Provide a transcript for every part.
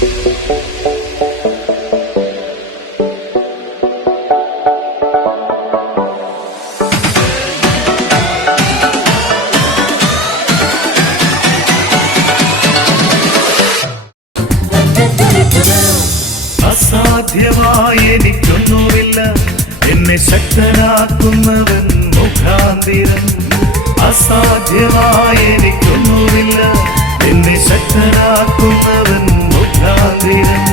അസാധ്യമായി എനിക്കൊന്നുമില്ല, എന്നെ ശക്തനാക്കുന്നവൻ മുഖാന്തിരം. അസാധ്യമായി എനിക്കൊന്നുമില്ല, എന്നെ ശക്തനാക്കുന്നവൻ മുഖാന്തിരം.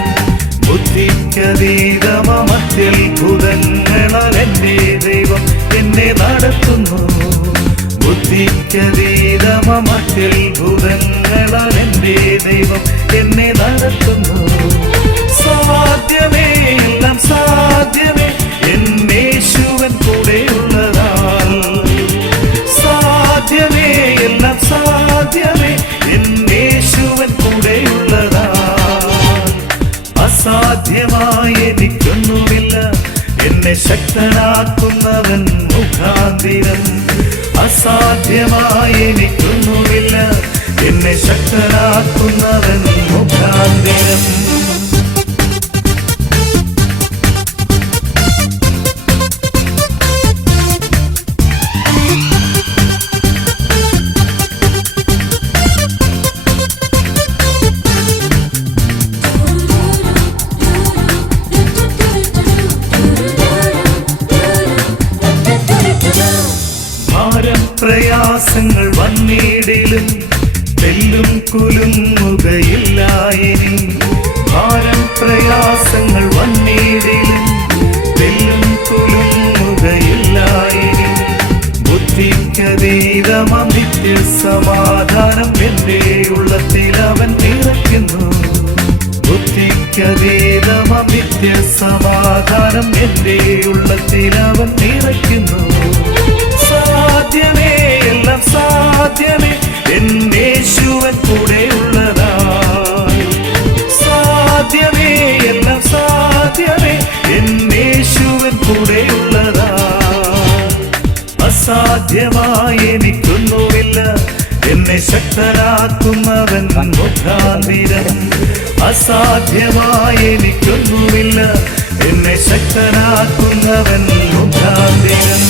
ബുദ്ധിക്കതീതമത്യത്ഭുതങ്ങളാൽ എന്റെ ദൈവം എന്നെ നടത്തുന്നു. ബുദ്ധിക്കതീതമത്യത്ഭുതങ്ങളാൽ എന്റെ ദൈവം എന്നെ നടത്തുന്നു. സാധ്യമേ, എല്ലാം സാധ്യമേ എന്നേശുവൻ കൂടെയുള്ളതാൽ. സാധ്യമേ, എല്ലാം സാധ്യമേ എന്നേശുവൻ കൂടെയുള്ളതാൽ. അസാധ്യമായി എനിക്കൊന്നുമില്ല, എന്നെ ശക്തനാക്കുന്നവൻ മുഖാന്തിരം. അസാധ്യമായി എനിക്കൊന്നുമില്ല, എന്നെ ശക്തനാക്കുന്നവൻ മുഖാന്തിരം. പ്രയാസങ്ങൾ വന്നിടിലും തെല്ലും കുലുങ്ങുകയില്ല ഇനി. ഭാരം പ്രയാസങ്ങൾ വന്നിടിലും തെല്ലും കുലുങ്ങുകയില്ല ഇനി. ബുദ്ധിക്കതീതമാം നിത്യസമാധാനം എന്റെ ഉള്ളത്തിൽ അവൻ നിറയ്ക്കുന്നു. ബുദ്ധിക്കതീതമാം നിത്യസമാധാനം എന്റെ ഉള്ളത്തിൽ അവൻ നിറയ്ക്കുന്നു. സാധ്യമേ, എല്ലാം സാധ്യമേ എന്നേശുവൻ കൂടെയുള്ളതാൽ. സാധ്യമേ, എല്ലാം സാധ്യമേ എന്നേശുവൻ കൂടെയുള്ളതാൽ. അസാധ്യമായി എനിക്കൊന്നുമില്ല, എന്നെ ശക്തനാക്കുന്നവൻ മുഖാന്തിരം. അസാധ്യമായി എനിക്കൊന്നുമില്ല, എന്നെ ശക്തനാക്കുന്നവൻ മുഖാന്തിരം.